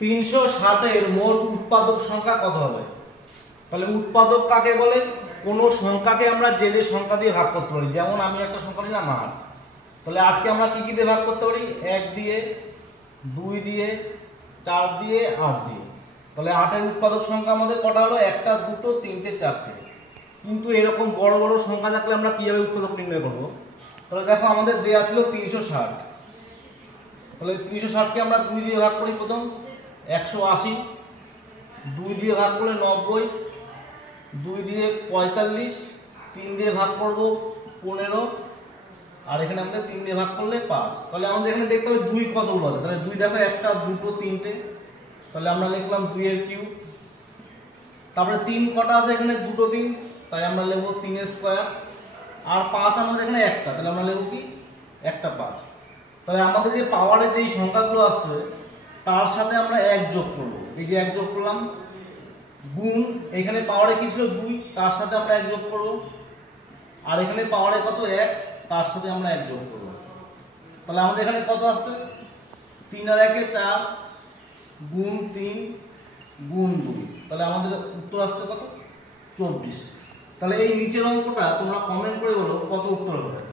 360 এর মোট উৎপাদক সংখ্যা কত হবে? তাহলে উৎপাদক কাকে বলে? কোন সংখ্যাকে আমরা যে যে সংখ্যা দিয়ে ভাগ করতে পারি। যেমন আমি একটা সংখ্যা নিলাম 8, তাহলে 8 কে আমরা কি কি দিয়ে ভাগ করতে পারি? 1 দিয়ে, 2 দিয়ে, 4 দিয়ে, 8 দিয়ে। তাহলে 8 এর উৎপাদক সংখ্যা আমাদের কটা হলো? 1 টা 2 টো 3 টে 4 টে। কিন্তু এরকম বড় বড় সংখ্যা থাকলে আমরা কিভাবে উৎপাদক নির্ণয় করব? তাহলে দেখো আমাদের দেয়া ছিল 360, তাহলে 360 কে আমরা 2 দিয়ে ভাগ করি। প্রথম 180, 2 দিয়ে ভাগ করলে 90, 2 দিয়ে 45, 3 দিয়ে ভাগ করব 15, আর এখানে আমাদের 3 দিয়ে ভাগ করলে 5। তাহলে আমাদের এখানে দেখতে হবে 2 কতগুলো আছে। তাহলে 2 দেখো 1 টা 2 টো 3 টে, তাহলে আমরা লিখলাম 2 এর কিউব। তারপরে 3 কটা আছে? এখানে 2 টো 3, তাই আমরা লিখব 3 এর স্কয়ার। আর 5 আমাদের এখানে একটা, তাহলে আমরা লিখব কি? একটা 5। তাহলে আমাদের যে পাওয়ারের যেই সংখ্যাগুলো আসছে তার সাথে আমরা 1 যোগ করব। এই যে 1 যোগ করলাম, গুণ এখানে পাওয়ারে কি ছিল? 2, তার সাথে আমরা 1 যোগ করব। আর এখানে পাওয়ারে কত? 1, তার সাথে আমরা 1 যোগ করব। তাহলে আমাদের এখানে কত আসছে? 3 আর 1 এ 4, গুণ 3 গুণ 2, তাহলে আমাদের উত্তর আসছে কত? 24। তাহলে এই নিচের অঙ্কটা তোমরা কমেন্ট করে বলো কত উত্তর হবে।